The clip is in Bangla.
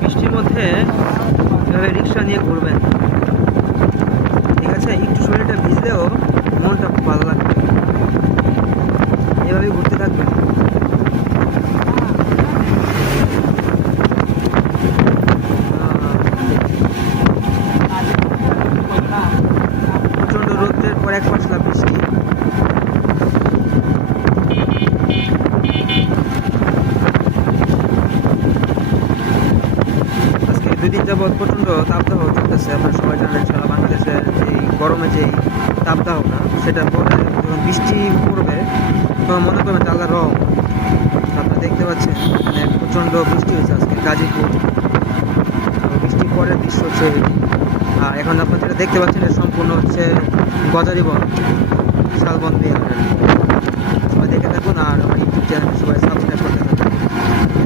বৃষ্টির মধ্যে এভাবে রিক্সা নিয়ে ঘুরবেন, ঠিক আছে? একটু শরীরটা ভিজলেও মনটা খুব ভালো লাগবে। এভাবে ঘুরতে থাকবেন। প্রচন্ড রোদ্রের পর এক পশলা বৃষ্টি। আজকে 2 দিন যাবৎ প্রচন্ড তাপদাহ চলতেছে। আপনারা সবাই জানেন, সারা বাংলাদেশে এই গরমে যেই তাপদাহটা, সেটা পরে যখন বৃষ্টি পড়বে তখন মনে করবেন যে আল্লাহর রহমত। আপনারা দেখতে পাচ্ছেন এখানে প্রচন্ড বৃষ্টি হয়েছে আজকে গাজীপুর। তো বৃষ্টির পরের দৃশ্য হচ্ছে এটি। আর এখন আপনারা যেটা দেখতে পাচ্ছেন এটা সম্পূর্ণ হচ্ছে গজারিবন, শালবন বিহার। সবাই দেখে থাকুন আর আমার ইউটিউব চ্যানেল সবাই সাবস্ক্রাইব করতে থাকুন।